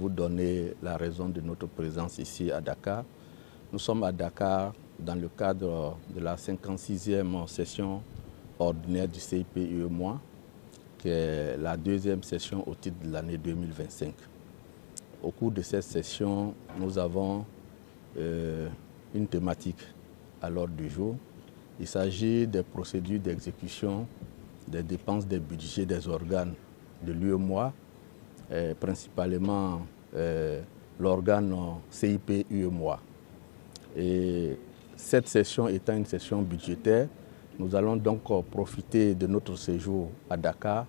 vous donner la raison de notre présence ici à Dakar. Nous sommes à Dakar dans le cadre de la 56e session ordinaire du CIP-UEMOA, qui est la deuxième session au titre de l'année 2025. Au cours de cette session, nous avons une thématique à l'ordre du jour. Il s'agit des procédures d'exécution des dépenses des budgets des organes de l'UEMOA, principalement l'organe CIP-UEMOA. Et cette session étant une session budgétaire, nous allons donc profiter de notre séjour à Dakar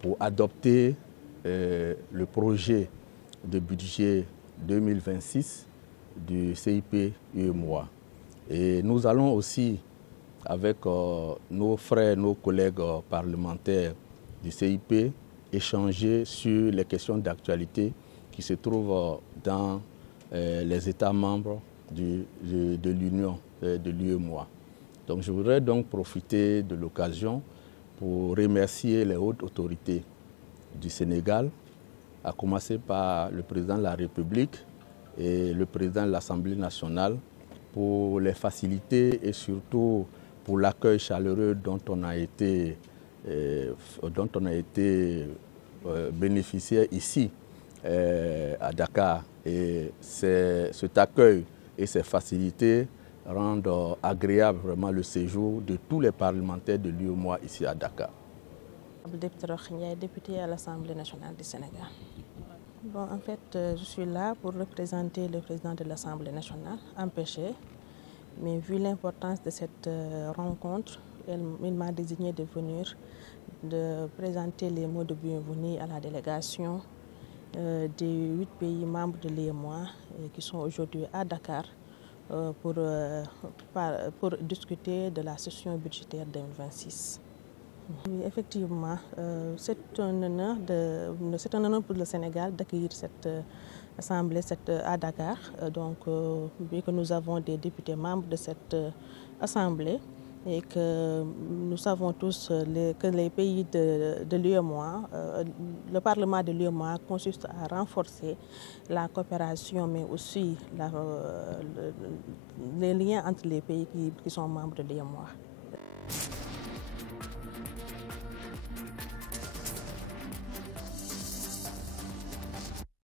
pour adopter le projet de budget 2026 du CIP-UEMOA. Et nous allons aussi, avec nos frères, nos collègues parlementaires du CIP, échanger sur les questions d'actualité qui se trouvent dans les États membres de l'Union, de l'UEMOA. Donc je voudrais donc profiter de l'occasion pour remercier les hautes autorités du Sénégal, à commencer par le président de la République et le président de l'Assemblée nationale, pour les facilités et surtout pour l'accueil chaleureux dont on a été bénéficiaire ici à Dakar. Et cet accueil et ces facilités rendent agréable vraiment le séjour de tous les parlementaires de l'UEMOA ici à Dakar. Député à l'Assemblée nationale du Sénégal. Bon, en fait, je suis là pour représenter le président de l'Assemblée nationale, empêché. Mais vu l'importance de cette rencontre, il m'a désigné de venir, de présenter les mots de bienvenue à la délégation des 8 pays membres de l'UEMOA qui sont aujourd'hui à Dakar pour discuter de la session budgétaire 2026. Oui, effectivement, c'est un honneur pour le Sénégal d'accueillir cette assemblée à Dakar. Donc, vu que nous avons des députés membres de cette assemblée et que nous savons tous que les pays de l'UEMOA, le Parlement de l'UEMOA consiste à renforcer la coopération, mais aussi les liens entre les pays qui sont membres de l'UEMOA.